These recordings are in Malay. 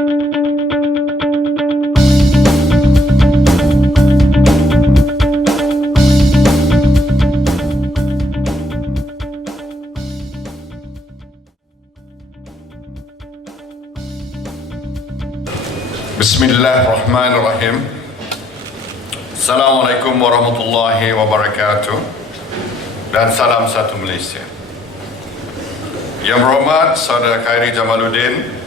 Bismillahirrahmanirrahim. Assalamualaikum warahmatullahi wabarakatuh dan salam satu Malaysia. Yang berhormat Saudara Khairi Jamaluddin,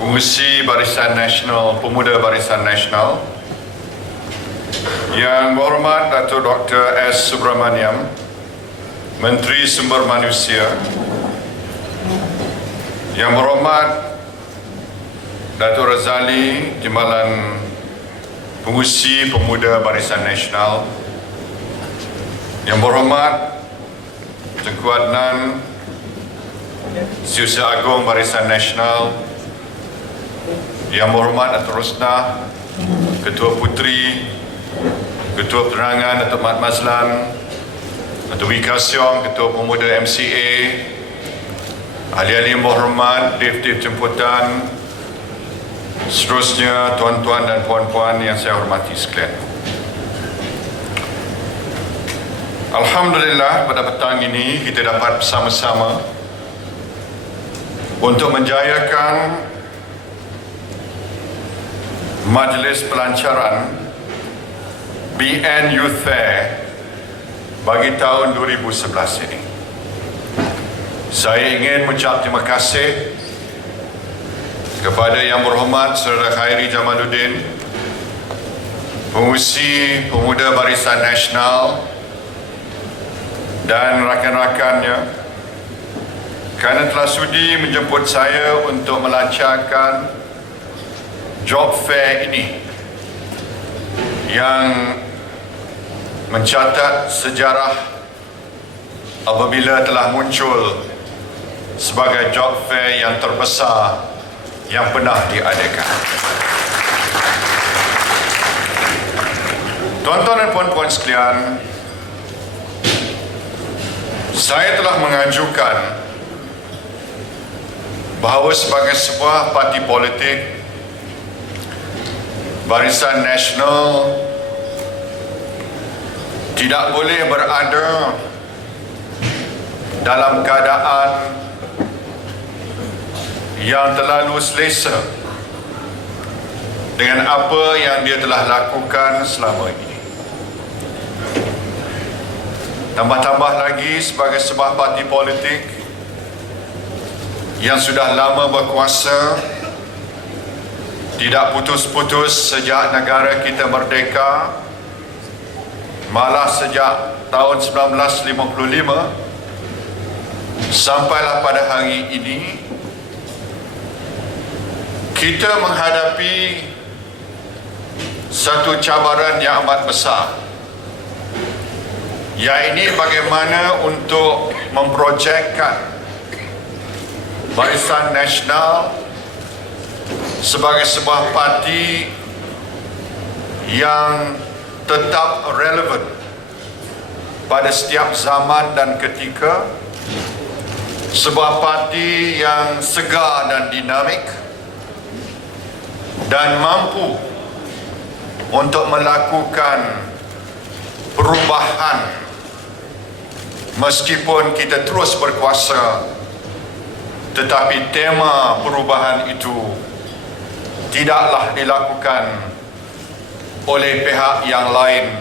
Pengerusi Barisan Nasional, Pemuda Barisan Nasional. Yang berhormat Datuk Dr. S. Subramaniam, Menteri Sumber Manusia. Yang berhormat Datuk Razali, Timbalan Pengerusi Pemuda Barisan Nasional. Yang berhormat Tengku Adnan, Setiausaha Agung Barisan Nasional. Yang berhormat Datuk Rosnah, Ketua Puteri, Ketua Penerangan Datuk Mat Mazlan, Datuk Wika Siong, Ketua Pemuda MCA, ahli-ahli yang berhormat, Dev-Dev Jemputan, seterusnya tuan-tuan dan puan-puan yang saya hormati sekalian. Alhamdulillah, pada petang ini kita dapat bersama-sama untuk menjayakan majlis pelancaran BN Youth Fair bagi tahun 2011 ini. Saya ingin mengucap terima kasih kepada Yang Berhormat Saudara Khairi Jamaluddin, Pengerusi Pemuda Barisan Nasional dan rakan-rakannya kerana telah sudi menjemput saya untuk melancarkan job fair ini yang mencatat sejarah apabila telah muncul sebagai job fair yang terbesar yang pernah diadakan. Tuan-tuan dan puan-puan sekalian, saya telah mengajukan bahawa sebagai sebuah parti politik Barisan Nasional tidak boleh berada dalam keadaan yang terlalu selesa dengan apa yang dia telah lakukan selama ini. Tambah-tambah lagi sebagai sebuah parti politik yang sudah lama berkuasa, tidak putus-putus sejak negara kita merdeka, malah sejak tahun 1955 sampailah pada hari ini, kita menghadapi satu cabaran yang amat besar, iaitu bagaimana untuk memprojekkan Barisan Nasional sebagai sebuah parti yang tetap relevan pada setiap zaman dan ketika, sebuah parti yang segar dan dinamik dan mampu untuk melakukan perubahan meskipun kita terus berkuasa, tetapi tema perubahan itu tidaklah dilakukan oleh pihak yang lain,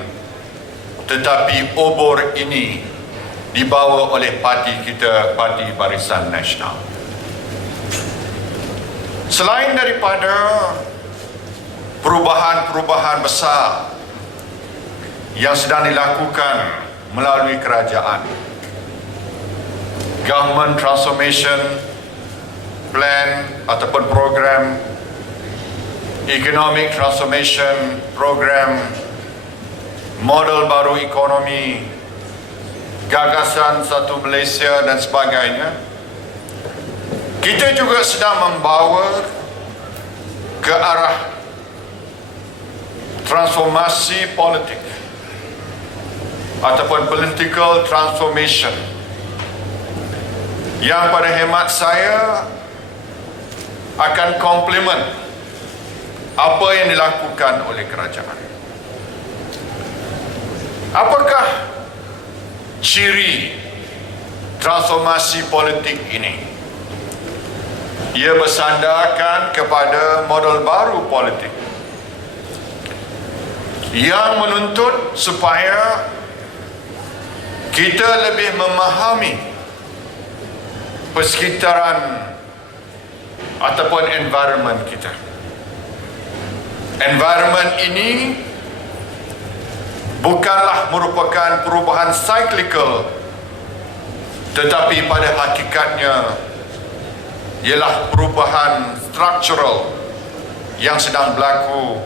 tetapi obor ini dibawa oleh parti kita, Parti Barisan Nasional. Selain daripada perubahan-perubahan besar yang sedang dilakukan melalui kerajaan, Government Transformation Plan ataupun program, Economic Transformation Program, model baru ekonomi, gagasan satu Malaysia dan sebagainya, kita juga sedang membawa ke arah transformasi politik ataupun political transformation yang pada hemat saya akan komplement apa yang dilakukan oleh kerajaan. Apakah ciri transformasi politik ini? Ia bersandarkan kepada model baru politik yang menuntut supaya kita lebih memahami persekitaran ataupun environment kita. Environment ini bukanlah merupakan perubahan cyclical, tetapi pada hakikatnya ialah perubahan structural yang sedang berlaku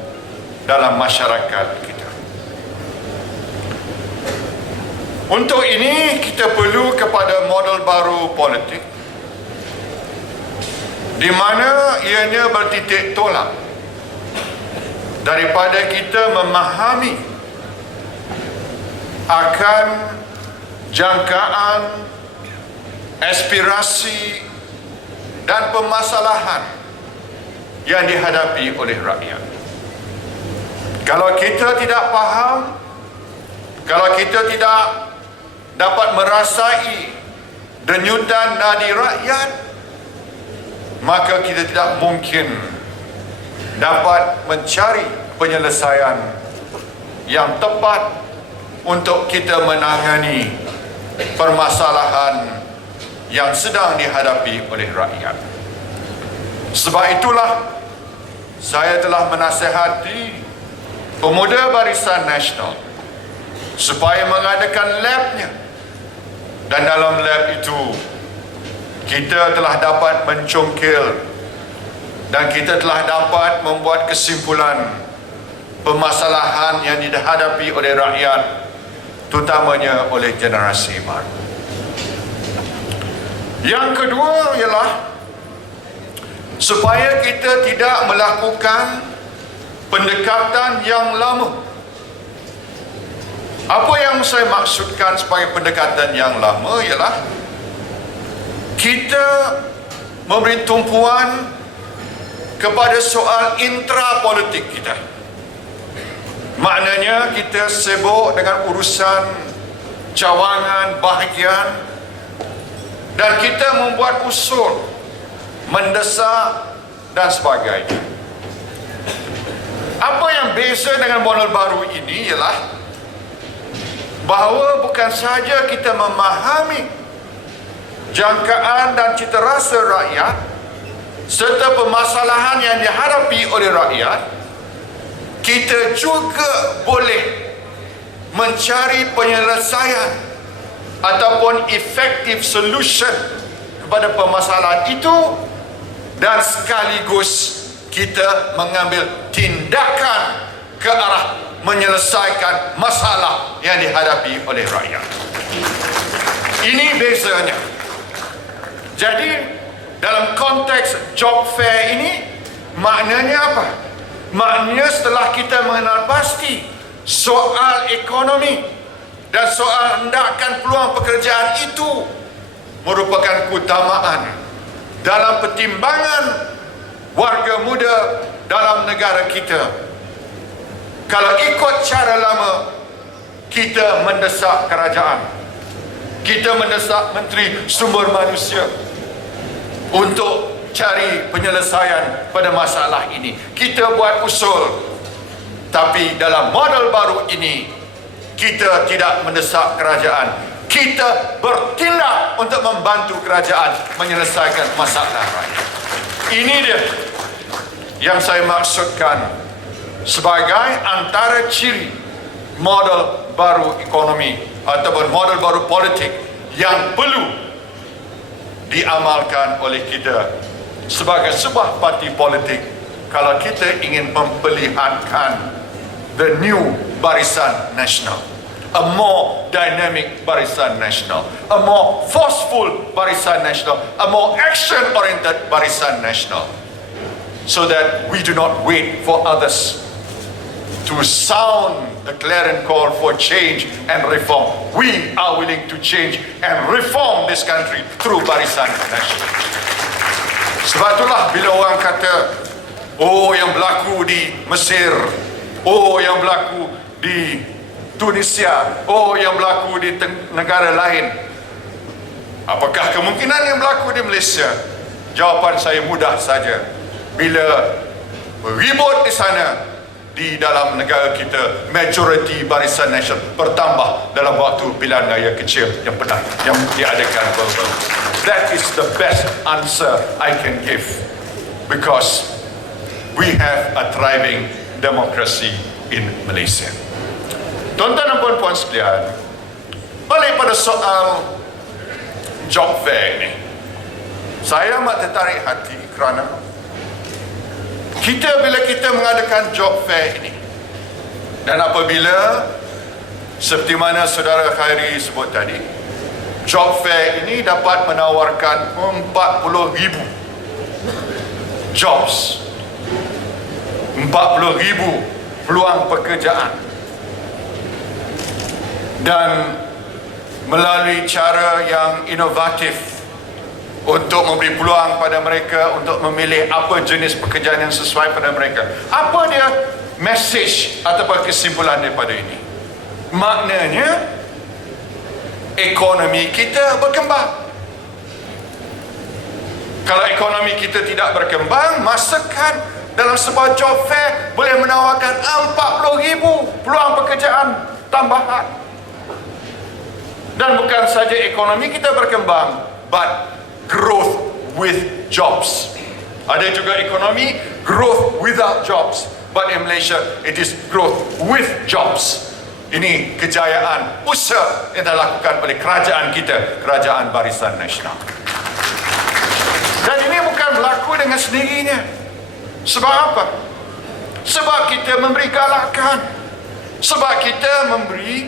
dalam masyarakat kita. Untuk ini kita perlu kepada model baru politik di mana ianya bertitik tolak daripada kita memahami akan jangkaan, aspirasi dan permasalahan yang dihadapi oleh rakyat. Kalau kita tidak faham, kalau kita tidak dapat merasai denyutan nadi rakyat, maka kita tidak mungkin dapat mencari penyelesaian yang tepat untuk kita menangani permasalahan yang sedang dihadapi oleh rakyat. Sebab itulah saya telah menasihati Pemuda Barisan Nasional supaya mengadakan labnya, dan dalam lab itu kita telah dapat mencongkil dan kita telah dapat membuat kesimpulan permasalahan yang dihadapi oleh rakyat, terutamanya oleh generasi baru. Yang kedua ialah supaya kita tidak melakukan pendekatan yang lama. Apa yang saya maksudkan sebagai pendekatan yang lama ialah kita memberi tumpuan kepada soal intrapolitik kita. Maknanya kita sibuk dengan urusan cawangan, bahagian, dan kita membuat usul, mendesak dan sebagainya. Apa yang beza dengan model baru ini ialah bahawa bukan sahaja kita memahami jangkaan dan citarasa rakyat serta permasalahan yang dihadapi oleh rakyat, kita juga boleh mencari penyelesaian ataupun effective solution kepada permasalahan itu, dan sekaligus kita mengambil tindakan ke arah menyelesaikan masalah yang dihadapi oleh rakyat. Ini bezanya. Jadi dalam konteks job fair ini, maknanya apa? Maknanya setelah kita mengenal pasti soal ekonomi dan soal hendakkan peluang pekerjaan itu merupakan keutamaan dalam pertimbangan warga muda dalam negara kita. Kalau ikut cara lama, kita mendesak kerajaan, kita mendesak Menteri Sumber Manusia untuk cari penyelesaian pada masalah ini. Kita buat usul, tapi dalam model baru ini kita tidak mendesak kerajaan, kita bertindak untuk membantu kerajaan menyelesaikan masalah rakyat. Ini dia yang saya maksudkan sebagai antara ciri model baru ekonomi ataupun model baru politik yang perlu diamalkan oleh kita sebagai sebuah parti politik kalau kita ingin memperlihatkan the new Barisan Nasional, a more dynamic Barisan Nasional, a more forceful Barisan Nasional, a more action-oriented Barisan Nasional, so that we do not wait for others to sound the clarion call for change and reform. We are willing to change and reform this country through Barisan Nasional. Sebab itulah bila orang kata, oh yang berlaku di Mesir, oh yang berlaku di Tunisia, oh yang berlaku di negara lain, apakah kemungkinan yang berlaku di Malaysia? Jawapan saya mudah saja. Bila ribut di sana, di dalam negara kita, majoriti Barisan Nasional bertambah dalam waktu pilihan raya kecil yang pernah yang diadakan baru-baru. That is the best answer I can give, because we have a thriving democracy in Malaysia. Tuan-tuan dan puan-puan sekalian, balik pada soal job fair ini, saya amat tertarik hati kerana bila kita mengadakan job fair ini, dan apabila seperti mana saudara Khairi sebut tadi, job fair ini dapat menawarkan 40,000 jobs, 40,000 peluang pekerjaan, dan melalui cara yang inovatif untuk memberi peluang pada mereka untuk memilih apa jenis pekerjaan yang sesuai pada mereka. Apa dia message ataupun kesimpulan daripada ini? Maknanya ekonomi kita berkembang. Kalau ekonomi kita tidak berkembang, masakan dalam sebuah job fair boleh menawarkan 40,000 peluang pekerjaan tambahan. Dan bukan saja ekonomi kita berkembang, but growth with jobs. Ada juga ekonomi growth without jobs, but in Malaysia it is growth with jobs. Ini kejayaan usaha yang dilakukan oleh kerajaan kita, Kerajaan Barisan Nasional. Dan ini bukan berlaku dengan sendirinya. Sebab apa? Sebab kita memberi galakan, sebab kita memberi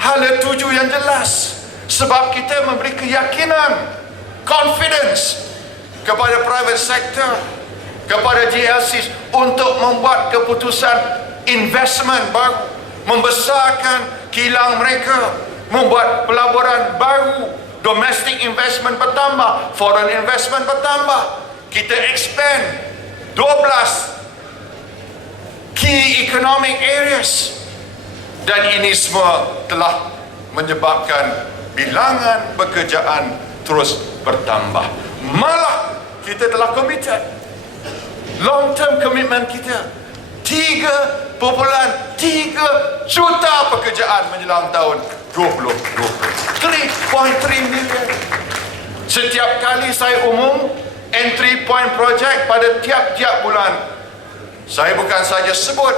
hala tuju yang jelas, sebab kita memberi keyakinan, confidence kepada private sector, kepada GLCs untuk membuat keputusan investment baru, membesarkan kilang mereka, membuat pelaburan baru, domestic investment bertambah, foreign investment bertambah. Kita expand 12 key economic areas, dan ini semua telah menyebabkan bilangan pekerjaan terus bertambah. Malah kita telah committed, long term commitment kita 3.3 juta pekerjaan menjelang tahun 2020. 3.3 million. Setiap kali saya umum entry point project pada tiap-tiap bulan, saya bukan saja sebut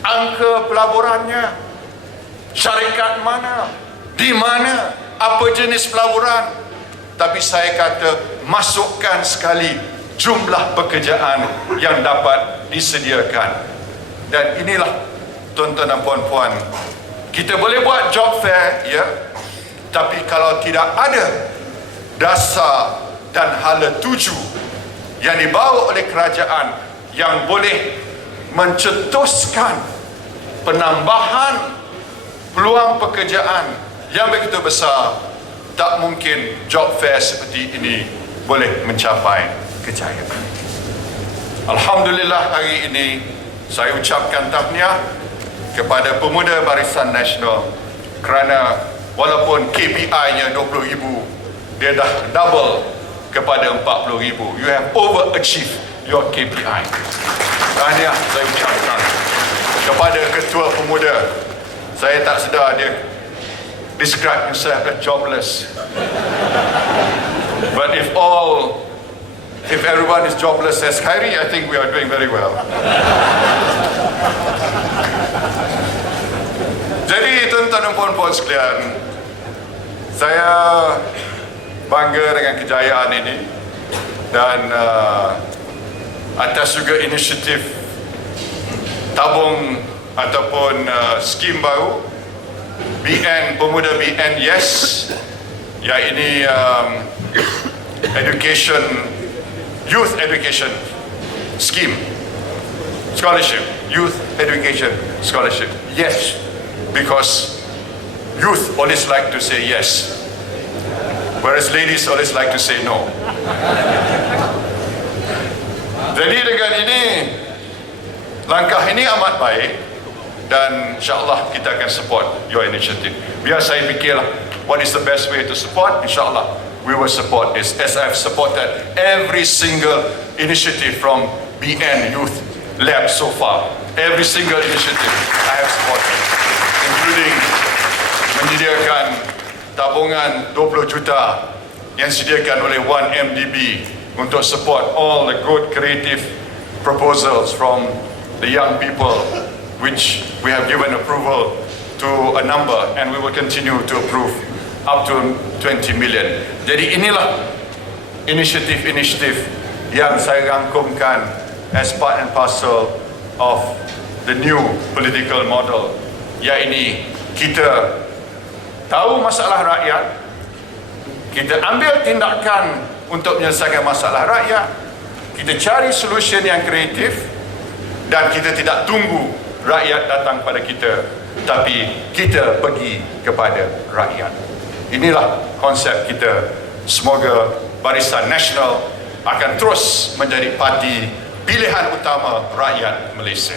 angka pelaburannya, syarikat mana, di mana, apa jenis pelaburan, tapi saya kata masukkan sekali jumlah pekerjaan yang dapat disediakan. Dan inilah tuan-tuan dan puan-puan, kita boleh buat job fair, ya, tapi kalau tidak ada dasar dan hala tuju yang dibawa oleh kerajaan yang boleh mencetuskan penambahan peluang pekerjaan yang begitu besar, tak mungkin job fair seperti ini boleh mencapai kejayaan. Alhamdulillah, hari ini saya ucapkan tahniah kepada pemuda Barisan Nasional kerana walaupun KPI-nya 20,000, dia dah double kepada 40,000. You have overachieved your KPI. Tahniah saya ucapkan kepada Ketua Pemuda. Saya tak sedar dia describe himself as jobless. But if everyone is jobless as Khairi, I think we are doing very well. Jadi tuan-tuan dan puan-puan sekalian, saya bangga dengan kejayaan ini, dan atas juga inisiatif tabung ataupun skim baru BN, Pemuda BN Yes, yang ini education, youth education scheme, scholarship, youth education scholarship. Yes, because youth always like to say yes, whereas ladies always like to say no. Jadi dengan ini, langkah ini amat baik dan insyaAllah kita akan support your initiative. Biar saya fikirlah, what is the best way to support? InsyaAllah, we will support this as I've supported every single initiative from BN Youth Lab so far. Every single initiative I have supported, including menyediakan tabungan 20 juta yang disediakan oleh 1MDB untuk support all the good creative proposals from the young people, which we have given approval to a number and we will continue to approve up to 20 million. Jadi inilah inisiatif-inisiatif yang saya rangkumkan as part and parcel of the new political model. Iaitu kita tahu masalah rakyat, kita ambil tindakan untuk menyelesaikan masalah rakyat, kita cari solution yang kreatif dan kita tidak tunggu rakyat datang pada kita, tapi kita pergi kepada rakyat. Inilah konsep kita. Semoga Barisan Nasional akan terus menjadi parti pilihan utama rakyat Malaysia.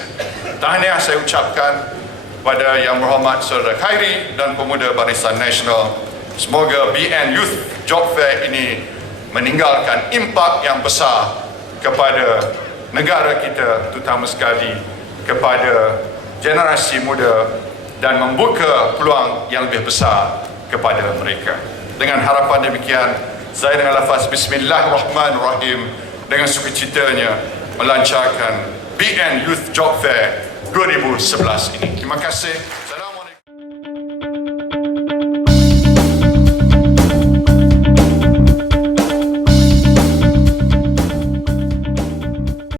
Tahniah saya ucapkan pada Yang Berhormat Saudara Khairi dan pemuda Barisan Nasional. Semoga BN Youth Job Fair ini meninggalkan impak yang besar kepada negara kita, terutama sekali kepada generasi muda dan membuka peluang yang lebih besar kepada mereka. Dengan harapan demikian, saya dengan lafaz Bismillahirrahmanirrahim dengan sukacitanya melancarkan BN Youth Job Fair 2011 ini. Terima kasih.